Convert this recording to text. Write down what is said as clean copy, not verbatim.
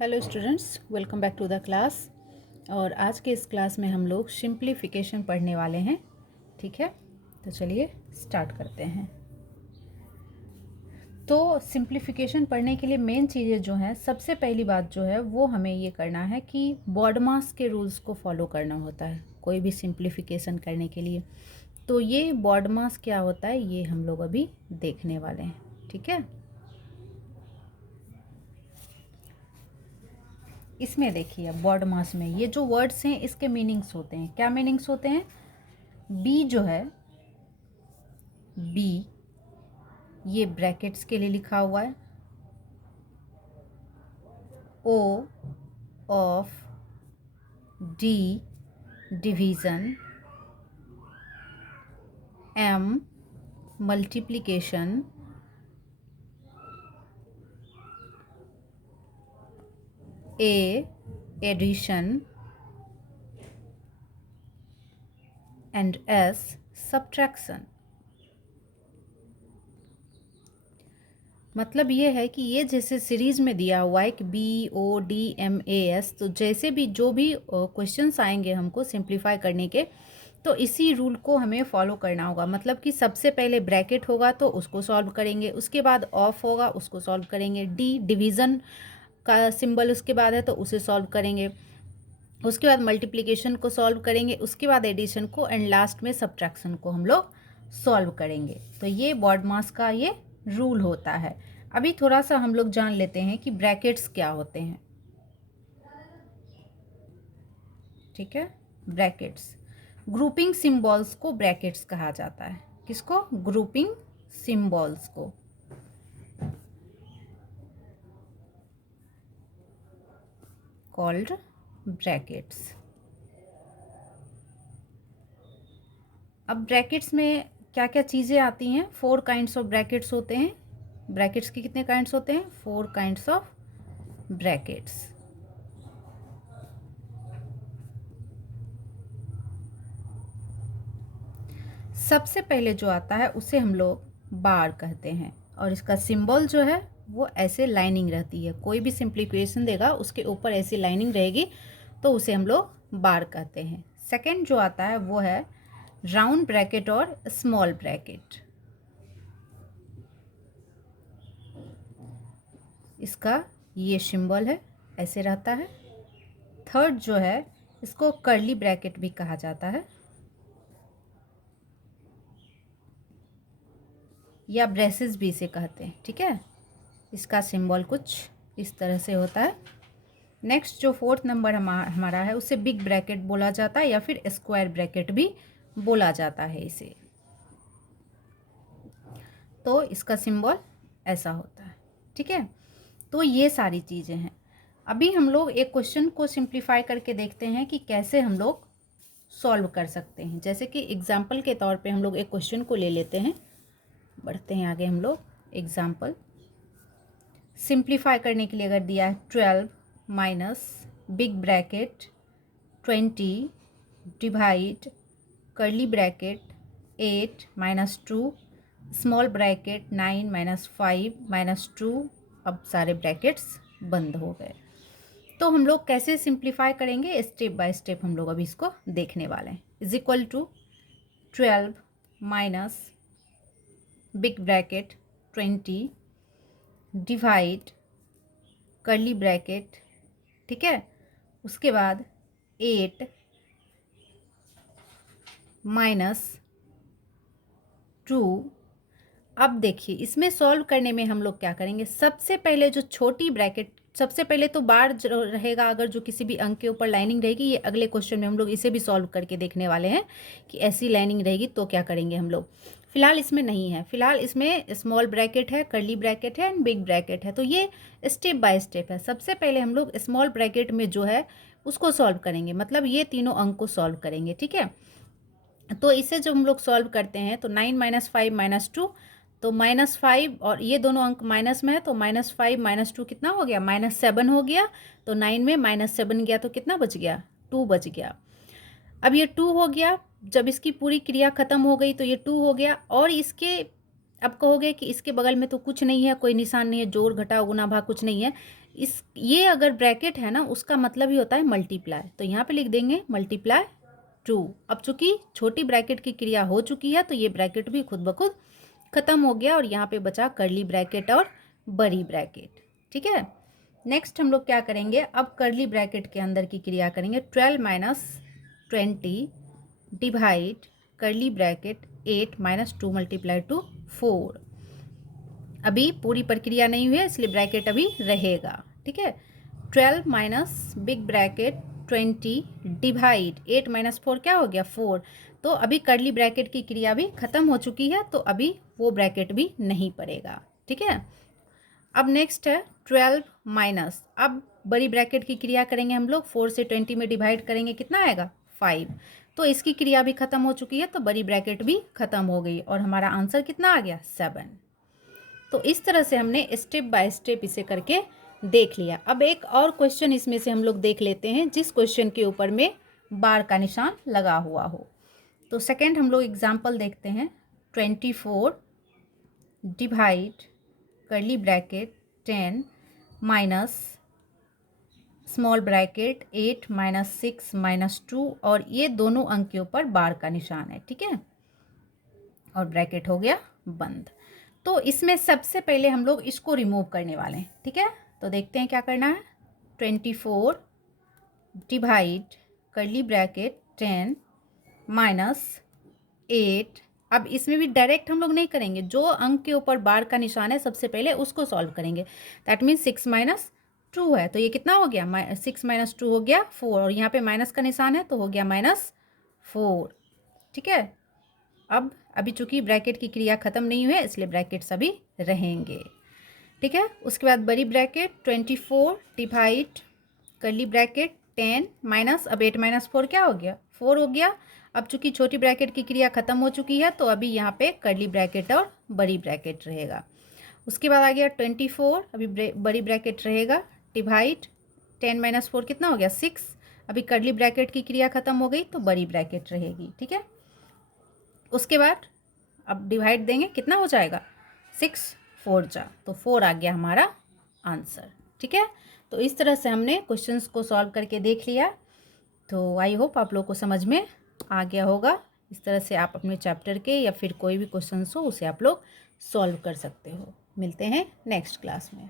Hello students, welcome back to the class. और आज के इस क्लास में हम लोग सिंप्लीफिकेशन पढ़ने वाले हैं। ठीक है, तो चलिए स्टार्ट करते हैं। तो सिंप्लीफिकेशन पढ़ने के लिए मेन चीज़ें जो हैं, सबसे पहली बात जो है वो हमें ये करना है कि बॉडमास के रूल्स को फॉलो करना होता है कोई भी सिंप्लीफिकेशन करने के लिए। तो ये बॉडमास क्या होता है ये हम लोग अभी देखने वाले हैं। ठीक है, इसमें देखिए बॉड मास में ये जो वर्ड्स हैं इसके मीनिंग्स होते हैं। क्या मीनिंग्स होते हैं? बी जो है, बी ये ब्रैकेट्स के लिए लिखा हुआ है। O of D division, M multiplication, A addition and S subtraction. मतलब ये है कि ये जैसे सीरीज में दिया हुआ है कि B O D M A S, तो जैसे भी जो भी क्वेश्चंस आएंगे हमको सिंप्लीफाई करने के, तो इसी रूल को हमें फॉलो करना होगा। मतलब कि सबसे पहले ब्रैकेट होगा तो उसको सॉल्व करेंगे, उसके बाद ऑफ होगा उसको सॉल्व करेंगे, डी डिवीज़न का सिंबल उसके बाद है तो उसे सॉल्व करेंगे, उसके बाद मल्टीप्लिकेशन को सॉल्व करेंगे, उसके बाद एडिशन को, एंड लास्ट में सब्ट्रैक्शन को हम लोग सॉल्व करेंगे। तो ये बॉड मास का ये रूल होता है। अभी थोड़ा सा हम लोग जान लेते हैं कि ब्रैकेट्स क्या होते हैं। ठीक है, ब्रैकेट्स, ग्रुपिंग सिंबल्स को ब्रैकेट्स कहा जाता है। किसको? ग्रुपिंग सिंबल्स को। Called brackets. अब ब्रैकेट्स में क्या क्या चीज़ें आती हैं? 4 काइंड्स ऑफ ब्रैकेट्स होते हैं। ब्रैकेट्स के कितने काइंड्स होते हैं? 4 काइंड्स ऑफ ब्रैकेट्स। सबसे पहले जो आता है उसे हम लोग बार कहते हैं, और इसका सिंबल जो है वो ऐसे लाइनिंग रहती है। कोई भी सिंप्लीफिकेशन देगा उसके ऊपर ऐसी लाइनिंग रहेगी तो उसे हम लोग बार कहते हैं। सेकंड जो आता है वो है राउंड ब्रैकेट और स्मॉल ब्रैकेट। इसका ये सिंबल है, ऐसे रहता है। थर्ड जो है इसको कर्ली ब्रैकेट भी कहा जाता है, या ब्रेसेस भी इसे कहते हैं। ठीक है, इसका सिंबल कुछ इस तरह से होता है। नेक्स्ट जो फोर्थ नंबर हमारा है उसे बिग ब्रैकेट बोला जाता है, या फिर स्क्वायर ब्रैकेट भी बोला जाता है इसे। तो इसका सिंबल ऐसा होता है। ठीक है, तो ये सारी चीज़ें हैं। अभी हम लोग एक क्वेश्चन को सिंप्लीफाई करके देखते हैं कि कैसे हम लोग सॉल्व कर सकते हैं। जैसे कि एग्जाम्पल के तौर पे हम लोग एक क्वेश्चन को ले लेते हैं। बढ़ते हैं आगे हम लोग। एग्जाम्पल सिंप्लीफाई करने के लिए अगर दिया है 12 minus big bracket 20 divide curly bracket 8 minus 2 small bracket 9 minus 5 minus 2। अब सारे ब्रैकेट्स बंद हो गए। तो हम लोग कैसे सिंप्लीफाई करेंगे, स्टेप बाय स्टेप हम लोग अभी इसको देखने वाले हैं। Is equal to 12 minus big bracket 20 divide curly bracket, ठीक है, उसके बाद 8 माइनस 2। अब देखिए इसमें सॉल्व करने में हम लोग क्या करेंगे, सबसे पहले जो छोटी ब्रैकेट, सबसे पहले तो बार जो रहेगा, अगर जो किसी भी अंक के ऊपर लाइनिंग रहेगी, ये अगले क्वेश्चन में हम लोग इसे भी सॉल्व करके देखने वाले हैं कि ऐसी लाइनिंग रहेगी तो क्या करेंगे हम लोग। फिलहाल इसमें नहीं है, फिलहाल इसमें स्मॉल ब्रैकेट है, कर्ली ब्रैकेट है एंड बिग ब्रैकेट है। तो ये स्टेप बाय स्टेप है। सबसे पहले हम लोग स्मॉल ब्रैकेट में जो है उसको सॉल्व करेंगे, मतलब ये तीनों अंक को सॉल्व करेंगे। ठीक है, तो इसे जब हम लोग सॉल्व करते हैं तो 9 माइनस 5 माइनस 2, तो -5, और ये दोनों अंक माइनस में है तो -5 माइनस 2 कितना हो गया? -7 हो गया। तो 9 में -7 गया तो कितना बच गया? 2 बच गया। अब ये 2 हो गया, जब इसकी पूरी क्रिया खत्म हो गई तो ये 2 हो गया। और इसके अब कहोगे कि इसके बगल में तो कुछ नहीं है, कोई निशान नहीं है, जोड़ घटाव गुना भाग कुछ नहीं है। ये अगर ब्रैकेट है ना, उसका मतलब ही होता है मल्टीप्लाई, तो यहाँ पे लिख देंगे मल्टीप्लाई 2। अब चूंकि छोटी ब्रैकेट की क्रिया हो चुकी है तो ये ब्रैकेट भी खुद ब खुद ख़त्म हो गया और यहाँ पे बचा कर्ली ब्रैकेट और बड़ी ब्रैकेट। ठीक है, नेक्स्ट हम लोग क्या करेंगे, अब कर्ली ब्रैकेट के अंदर की क्रिया करेंगे। 12 minus 20 divide curly bracket 8 minus 2 multiply two 4। अभी पूरी प्रक्रिया नहीं हुई है इसलिए ब्रैकेट अभी रहेगा। ठीक है, 12 minus big bracket 20 divide 8 minus 4 क्या हो गया 4। तो अभी कर्ली ब्रैकेट की क्रिया भी खत्म हो चुकी है तो अभी वो ब्रैकेट भी नहीं पड़ेगा। ठीक है, अब नेक्स्ट है 12 माइनस, अब बड़ी ब्रैकेट की क्रिया करेंगे हम लोग, 4 से 20 में डिवाइड करेंगे, कितना आएगा 5। तो इसकी क्रिया भी खत्म हो चुकी है तो बड़ी ब्रैकेट भी खत्म हो गई और हमारा आंसर कितना आ गया 7। तो इस तरह से हमने स्टेप बाय स्टेप इसे करके देख लिया। अब एक और क्वेश्चन इसमें से हम लोग देख लेते हैं जिस क्वेश्चन के ऊपर में बार का निशान लगा हुआ हो। तो सेकंड हम लोग एग्जांपल देखते हैं। 24 divide curly bracket 10 minus small bracket 8 minus 6 minus 2 और ये दोनों अंक के ऊपर बार का निशान है। ठीक है, और ब्रैकेट हो गया बंद। तो इसमें सबसे पहले हम लोग इसको रिमूव करने वाले हैं। ठीक है, तो देखते हैं क्या करना है। 24 डिवाइड कर्ली ब्रैकेट 10 माइनस 8। अब इसमें भी डायरेक्ट हम लोग नहीं करेंगे, जो अंक के ऊपर बार का निशान है सबसे पहले उसको सॉल्व करेंगे। दैट मीन्स 6 माइनस 2 है तो ये कितना हो गया 6 माइनस 2 हो गया 4 और यहाँ पे माइनस का निशान है तो हो गया -4। ठीक है, अब अभी चूंकि ब्रैकेट की क्रिया खत्म नहीं हुई है इसलिए ब्रैकेट्स अभी रहेंगे। ठीक है, उसके बाद बड़ी bracket 24 divide curly bracket 10 minus, अब 8 माइनस 4 क्या हो गया 4 हो गया। अब चूंकि छोटी ब्रैकेट की क्रिया खत्म हो चुकी है तो अभी यहाँ पे कर्ली ब्रैकेट और बड़ी ब्रैकेट रहेगा। उसके बाद आ गया 24, अभी बड़ी ब्रैकेट रहेगा डिवाइड 10 माइनस 4 कितना हो गया 6। अभी कर्ली ब्रैकेट की क्रिया खत्म हो गई तो बड़ी ब्रैकेट रहेगी। ठीक है, उसके बाद अब डिवाइड देंगे, कितना हो जाएगा 6 4 जा, तो 4 आ गया हमारा आंसर। ठीक है, तो इस तरह से हमने क्वेश्चंस को सॉल्व करके देख लिया। तो आई होप आप लोग को समझ में आ गया होगा। इस तरह से आप अपने चैप्टर के या फिर कोई भी क्वेश्चंस हो उसे आप लोग सॉल्व कर सकते हो। मिलते हैं नेक्स्ट क्लास में।